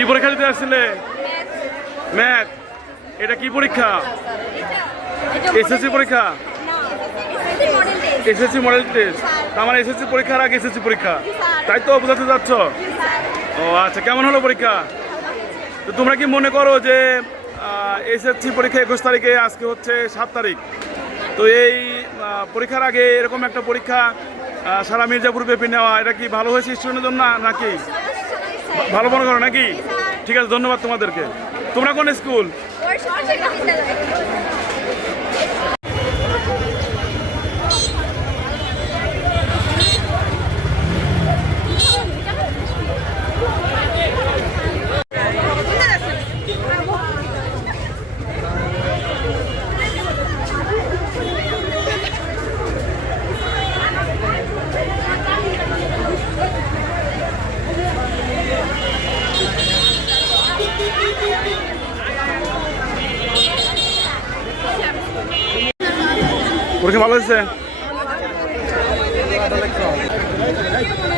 কি পরীক্ষা দিতে আসছিলে? ম্যাথ। এটা কি পরীক্ষা? এসএসসি পরীক্ষা? SSC model test. আমার এসএসসি পরীক্ষার আগে এসএসসি পরীক্ষা, তাই তো বোঝাতে যাচ্ছ? ও আচ্ছা, কেমন হলো পরীক্ষা? তো তোমরা কি মনে করো যে এসএসসি পরীক্ষা 21 তারিখে, আজকে হচ্ছে 7 তারিখ, তো এই পরীক্ষার আগে এরকম একটা পরীক্ষা সারা মির্জাপুর ব্যাপী নেওয়া, এটা কি ভালো হয়েছে স্টুডেন্টের জন্য নাকি? ভালো মনে করো নাকি? ঠিক আছে, ধন্যবাদ তোমাদেরকে। তোমরা কোন স্কুল? পরীক্ষা ভালো হয়েছে?